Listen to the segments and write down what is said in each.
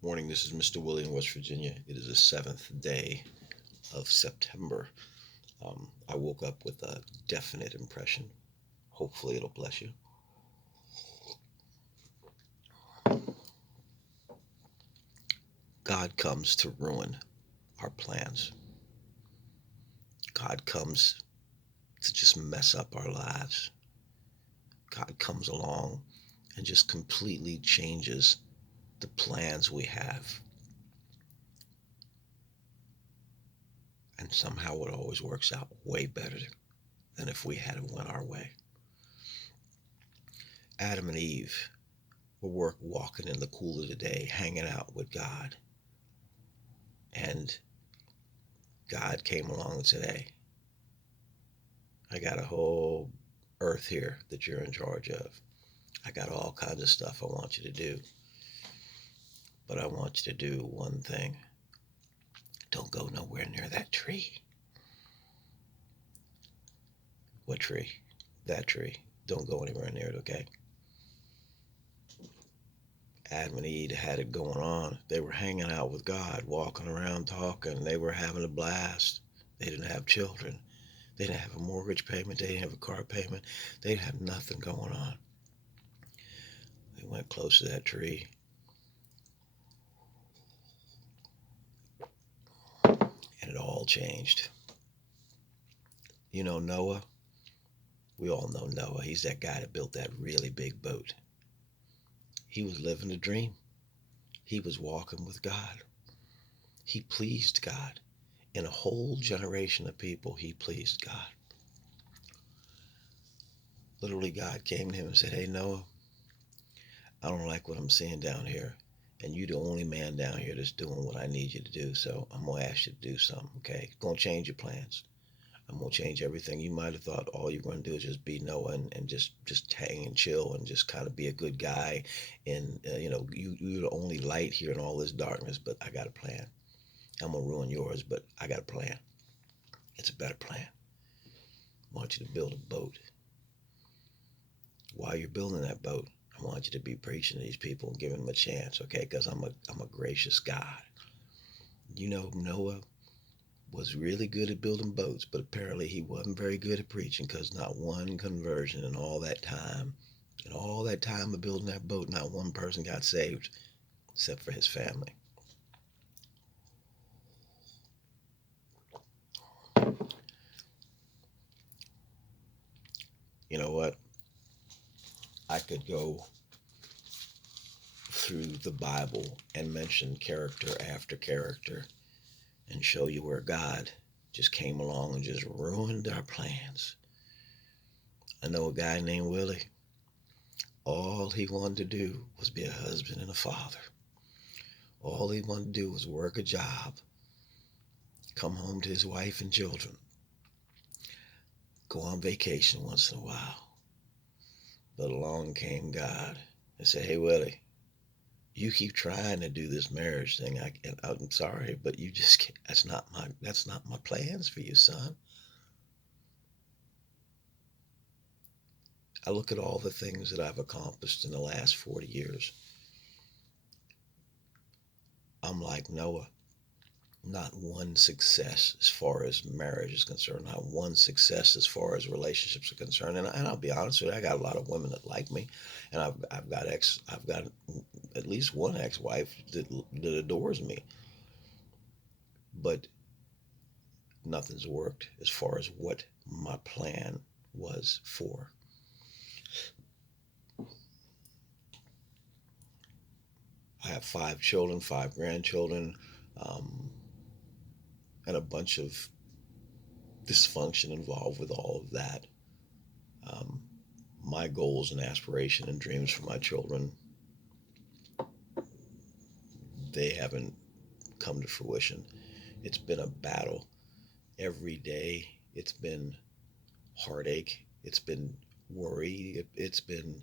Morning, this is Mr. Willie in West Virginia. It is the seventh day of September. I woke up with a definite impression. Hopefully, it'll bless you. God comes to ruin our plans. God comes to just mess up our lives. God comes along and just completely changes the plans we have. And somehow it always works out way better than if we had it went our way. Adam and Eve were walking in the cool of the day, hanging out with God. And God came along and said, hey, I got a whole earth here that you're in charge of. I got all kinds of stuff I want you to do. But I want you to do one thing. Don't go nowhere near that tree. What tree? That tree. Don't go anywhere near it, okay? Adam and Eve had it going on. They were hanging out with God, walking around talking. They were having a blast. They didn't have children. They didn't have a mortgage payment. They didn't have a car payment. They didn't have nothing going on. They went close to that tree, and it all changed. You know Noah? We all know Noah. He's that guy that built that really big boat. He was living a dream. He was walking with God. He pleased God. In a whole generation of people, he pleased God. Literally, God came to him and said, hey, Noah, I don't like what I'm seeing down here. And you're the only man down here that's doing what I need you to do. So I'm going to ask you to do something, okay? Going to change your plans. I'm going to change everything. You might have thought all you're going to do is just be Noah and just hang and chill and just kind of be a good guy. And, you're the only light here in all this darkness, but I got a plan. I'm going to ruin yours, but I got a plan. It's a better plan. I want you to build a boat. While you're building that boat, I want you to be preaching to these people and giving them a chance, okay? Because I'm a gracious God. You know, Noah was really good at building boats, but apparently he wasn't very good at preaching because not one conversion in all that time. In all that time of building that boat, not one person got saved except for his family. You know what? I could go through the Bible and mention character after character and show you where God just came along and just ruined our plans. I know a guy named Willie. All he wanted to do was be a husband and a father. All he wanted to do was work a job, come home to his wife and children, go on vacation once in a while. But along came God and said, hey, Willie, you keep trying to do this marriage thing. I'm sorry, but you just can't. That's not my plans for you, son. I look at all the things that I've accomplished in the last 40 years. I'm like Noah. Not one success as far as marriage is concerned. Not one success as far as relationships are concerned. And I'll be honest with you, I got a lot of women that like me, and I've got at least one ex-wife that adores me. But nothing's worked as far as what my plan was for. I have 5 children, 5 grandchildren, um, and a bunch of dysfunction involved with all of that. Um, my goals and aspiration and dreams for my children, they haven't come to fruition. It's been a battle every day. It's been heartache. It's been worry. It's been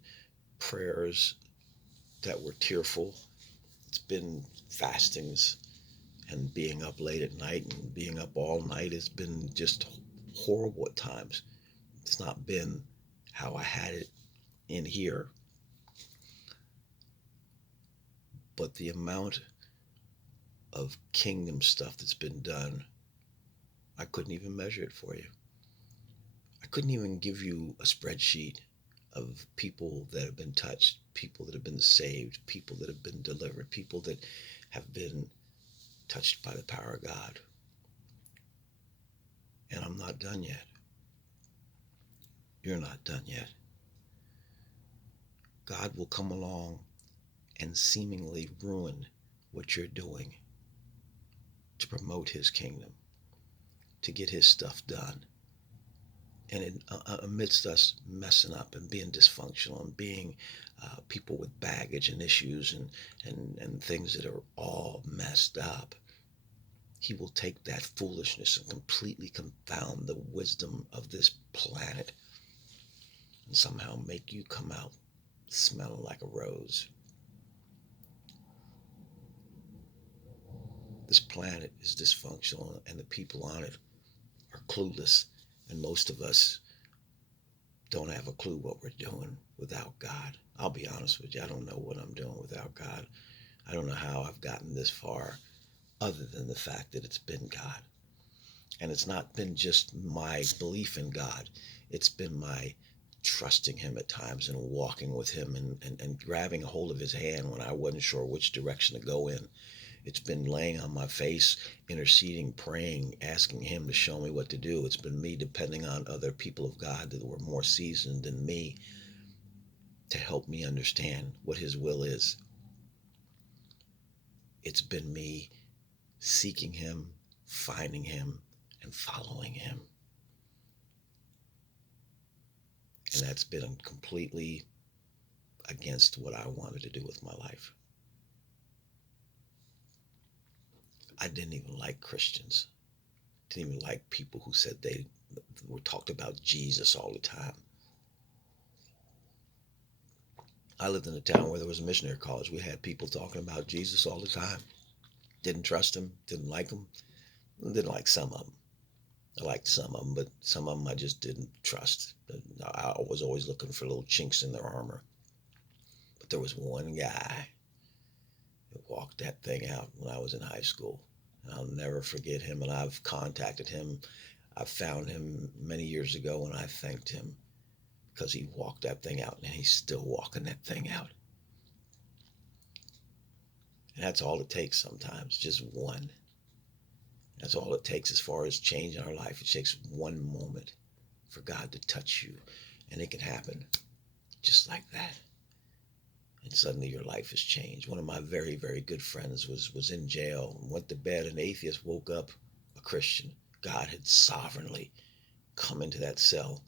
prayers that were tearful. It's been fastings and being up late at night and being up all night. It's been just horrible at times. It's not been how I had it in here, but the amount of kingdom stuff that's been done, I couldn't even measure it for you. I couldn't even give you a spreadsheet of people that have been touched, people that have been saved, people that have been delivered, people that have been touched by the power of God. And I'm not done yet. You're not done yet. God will come along and seemingly ruin what you're doing to promote his kingdom, to get his stuff done. And amidst us messing up and being dysfunctional and being people with baggage and issues and things that are all messed up, he will take that foolishness and completely confound the wisdom of this planet and somehow make you come out smelling like a rose. This planet is dysfunctional and the people on it are clueless, and most of us don't have a clue what we're doing without God. I'll be honest with you, I don't know what I'm doing without God. I don't know how I've gotten this far other than the fact that it's been God. And it's not been just my belief in God, it's been my trusting him at times and walking with him and grabbing a hold of his hand when I wasn't sure which direction to go in. It's been laying on my face, interceding, praying, asking him to show me what to do. It's been me depending on other people of God that were more seasoned than me to help me understand what his will is. It's been me seeking him, finding him, and following him. And that's been completely against what I wanted to do with my life. I didn't even like Christians. Didn't even like people who said they were talked about Jesus all the time. I lived in a town where there was a missionary college. We had people talking about Jesus all the time. Didn't trust him, didn't like him, didn't like some of them. I liked some of them, but some of them I just didn't trust. I was always looking for little chinks in their armor. But there was one guy who walked that thing out when I was in high school. And I'll never forget him, and I've contacted him. I found him many years ago, and I thanked him because he walked that thing out, and he's still walking that thing out. And that's all it takes sometimes, just one. That's all it takes as far as changing our life. It takes one moment for God to touch you, and it can happen just like that. And suddenly your life has changed. One of my very, very good friends was in jail and went to bed an atheist, woke up a Christian. God had sovereignly come into that cell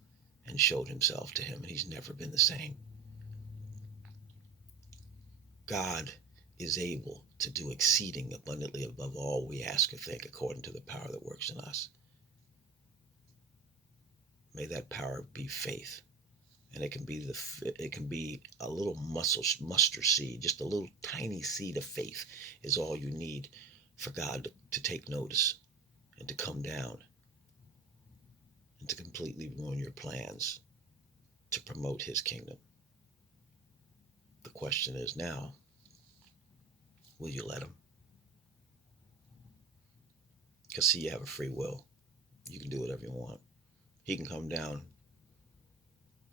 and showed himself to him, and he's never been the same. God is able to do exceeding abundantly above all we ask or think according to the power that works in us. May that power be faith. And it can be a little mustard seed, just a little tiny seed of faith is all you need for God to take notice and to come down and to completely ruin your plans to promote his kingdom. The question is now, will you let him? Because see, you have a free will. You can do whatever you want. He can come down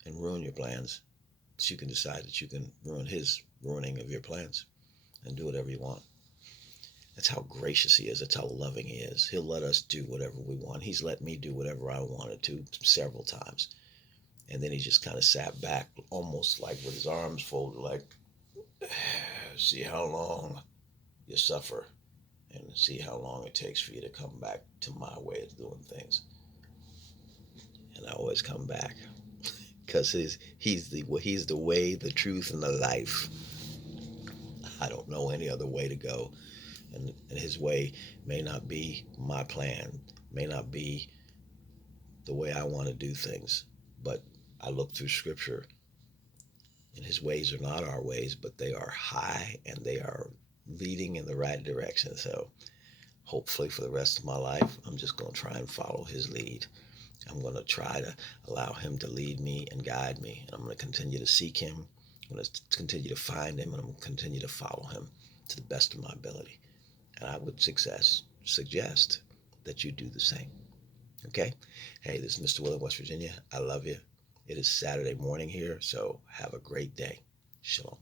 and ruin your plans, but you can decide that you can ruin his ruining of your plans and do whatever you want. That's how gracious he is. That's how loving he is. He'll let us do whatever we want. He's let me do whatever I wanted to several times. And then he just kind of sat back, almost like with his arms folded, like, see how long you suffer and see how long it takes for you to come back to my way of doing things. And I always come back because he's the way, the truth, and the life. I don't know any other way to go. And his way may not be my plan, may not be the way I want to do things. But I look through scripture, and his ways are not our ways, but they are high and they are leading in the right direction. So hopefully for the rest of my life, I'm just going to try and follow his lead. I'm going to try to allow him to lead me and guide me. And I'm going to continue to seek him. I'm going to continue to find him, and I'm going to continue to follow him to the best of my ability. And I would suggest that you do the same. Okay? Hey, this is Mr. Will in West Virginia. I love you. It is Saturday morning here, so have a great day. Shalom.